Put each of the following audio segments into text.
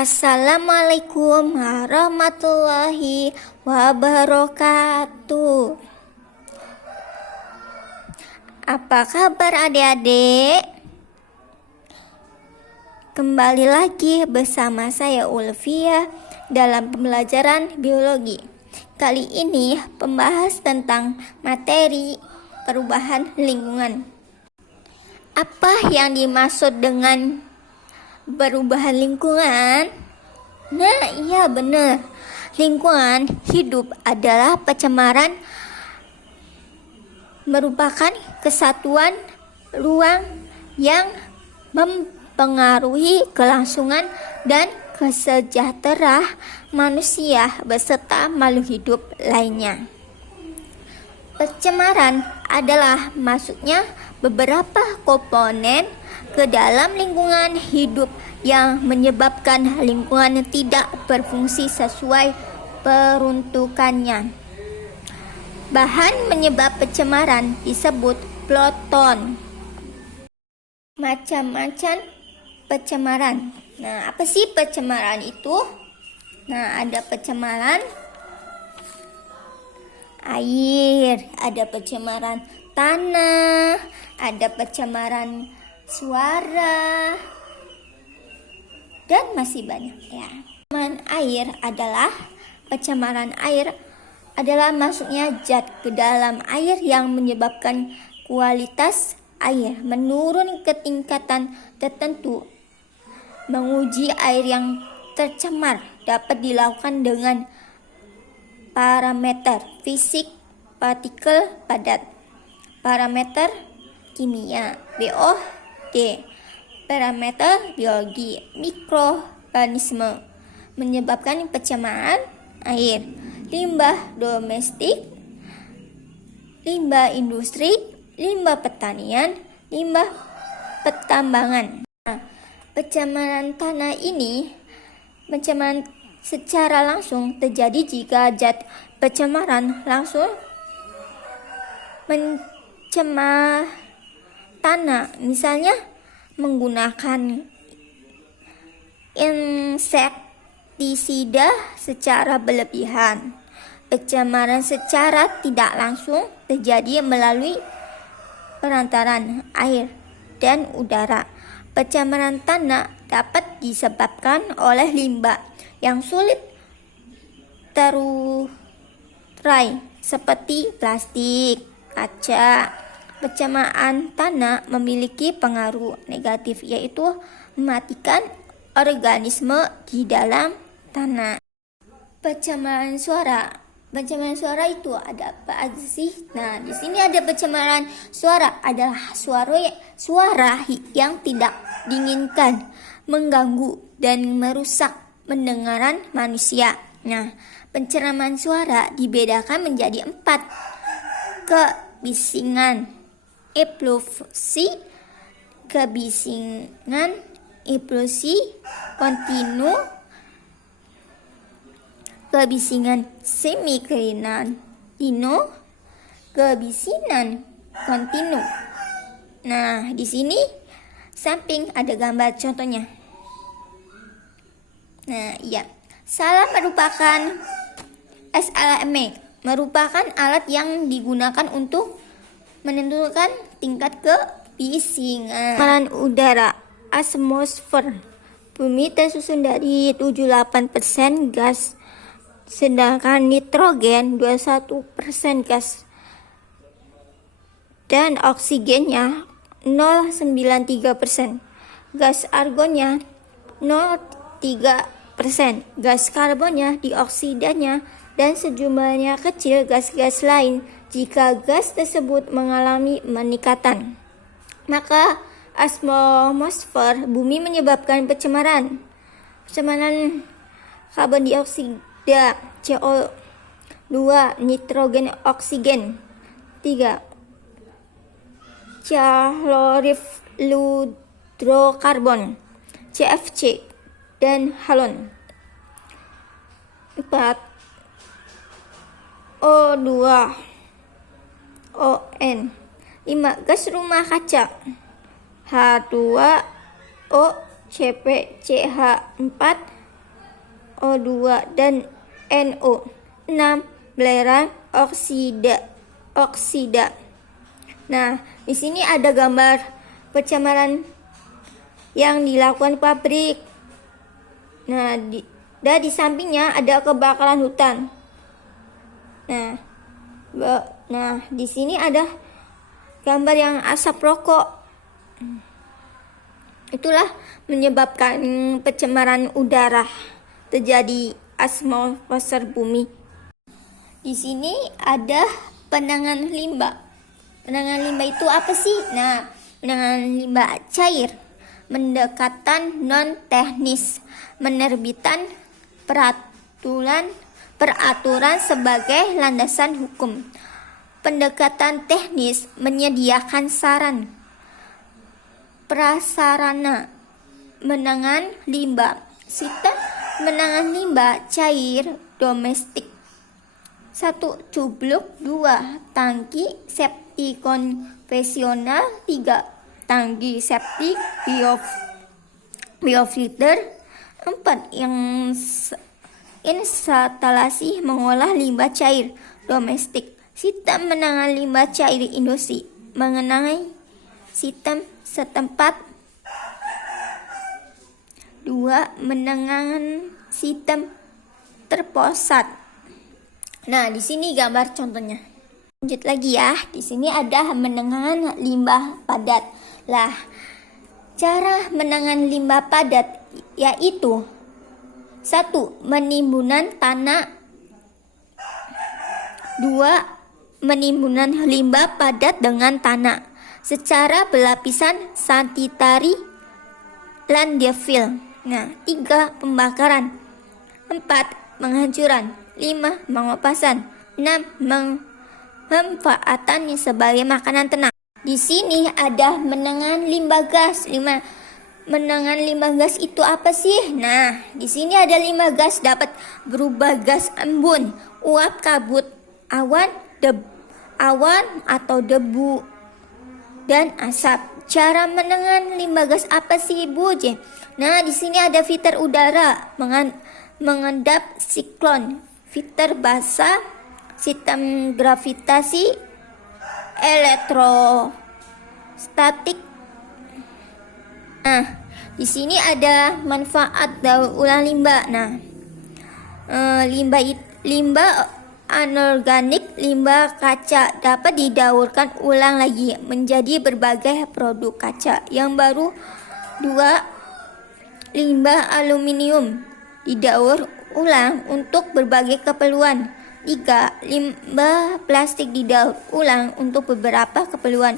Assalamualaikum warahmatullahi wabarakatuh. Apa kabar adik-adik? Kembali lagi bersama saya Ulfia dalam pembelajaran biologi. Kali ini pembahas tentang materi perubahan lingkungan. Apa yang dimaksud dengan perubahan lingkungan? Nah, iya benar. Lingkungan hidup adalah pencemaran merupakan kesatuan ruang yang mempengaruhi kelangsungan dan kesejahteraan manusia beserta makhluk hidup lainnya. Pencemaran adalah masuknya beberapa komponen ke dalam lingkungan hidup yang menyebabkan lingkungan tidak berfungsi sesuai peruntukannya. Bahan penyebab pencemaran disebut plankton. Macam-macam pencemaran. Nah, apa sih pencemaran itu? Nah, ada pencemaran air, ada pencemaran tanah, ada pencemaran suara, dan masih banyak ya. Pencemaran air adalah masuknya zat ke dalam air yang menyebabkan kualitas air menurun ke tingkatan tertentu. Menguji air yang tercemar dapat dilakukan dengan parameter fisik partikel padat, parameter kimia BOD, parameter biologi mikroorganisme menyebabkan pencemaran air, limbah domestik, limbah industri, limbah pertanian, limbah pertambangan. Pencemaran tanah ini secara langsung terjadi jika zat pencemaran langsung mencemar tanah, misalnya menggunakan insektisida secara berlebihan. Pencemaran secara tidak langsung terjadi melalui perantaran air dan udara. Pencemaran tanah dapat disebabkan oleh limbah yang sulit terurai seperti plastik, kaca. Pencemaran tanah memiliki pengaruh negatif, yaitu mematikan organisme di dalam tanah. Pencemaran suara. Pencemaran suara itu ada apa aja sih? Nah, di sini ada pencemaran suara adalah suara yang tidak diinginkan, mengganggu dan merusak pendengaran manusia. Nah, pencemaran suara dibedakan menjadi 4. Kebisingan, impulsi kontinu, kebisingan semiklina, kebisingan kontinu. Nah, di sini samping ada gambar contohnya. Nah, iya. SLM merupakan alat yang digunakan untuk menentukan tingkat kebisingan. Pencemaran udara, atmosfer. Bumi tersusun dari 78% gas, sedangkan nitrogen 21% gas, dan oksigennya 0,93%. Gas argonnya 0,3%. Gas karbonnya, dioksidanya, dan sejumlahnya kecil gas-gas lain. Jika gas tersebut mengalami peningkatan, maka atmosfer bumi menyebabkan pencemaran. Pencemaran karbon dioksida, CO2, nitrogen, oksigen. 3. Chlorofluorokarbon, CFC, dan halon. 4. O2, ON. 5. Gas rumah kaca, H2O, CpCH4, O2 dan NO. 6. Belerang oksida. Nah, di sini ada gambar pencemaran yang dilakukan pabrik. Nah, di sampingnya ada kebakaran hutan. Nah, di sini ada gambar yang asap rokok. Itulah menyebabkan pencemaran udara terjadi atmosfer bumi. Di sini ada penanganan limbah. Penanganan limbah itu apa sih? Nah, penanganan limbah cair, pendekatan non teknis, menerbitkan peraturan sebagai landasan hukum. Pendekatan teknis menyediakan saran, prasarana, menangan limbah. Sistem menangan limbah cair domestik. 1. Cubluk. 2. Tangki septik konvensional. 3. Tangki septik biofilter. 4. Instalasi mengolah limbah cair domestik. Sistem menangan limbah cair industri mengenai sistem setempat. 2. Menangan sistem terpusat. Nah, di sini gambar contohnya. Lanjut lagi ya. Di sini ada menangan limbah padat. Lah, cara menangan limbah padat yaitu 1. Penimbunan tanah. 2. Penimbunan limbah padat dengan tanah secara berlapisan sanitari landfill. Nah, 3. Pembakaran. 4. Penghancuran. 5. Pengopasan. 6. Pemanfaatannya sebagai makanan ternak. Di sini ada menangan limbah gas. Menangan limbah gas itu apa sih? Nah, di sini ada limbah gas dapat berubah gas embun, uap kabut, awan atau debu, dan asap. Cara menangan limbah gas apa sih, Bu? Nah, di sini ada filter udara, mengendap siklon, filter basah, sistem gravitasi, elektrostatik. Nah, di sini ada manfaat daur ulang limbah. Nah, limbah anorganik, limbah kaca dapat didaurkan ulang lagi menjadi berbagai produk kaca yang baru. 2. Limbah aluminium didaur ulang untuk berbagai keperluan. 3. Limbah plastik didaur ulang untuk beberapa keperluan.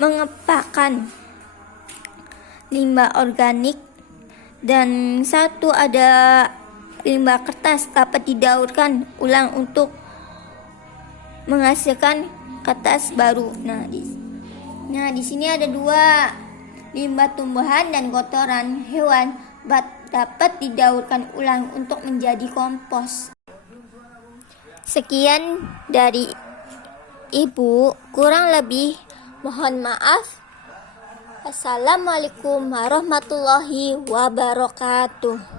Mengepakkan limbah organik. Dan 1 ada limbah kertas dapat didaurkan ulang untuk menghasilkan kertas baru. Nah, di sini ada 2. Limbah tumbuhan dan kotoran hewan dapat didaurkan ulang untuk menjadi kompos. Sekian dari Ibu, kurang lebih mohon maaf. Assalamualaikum warahmatullahi wabarakatuh.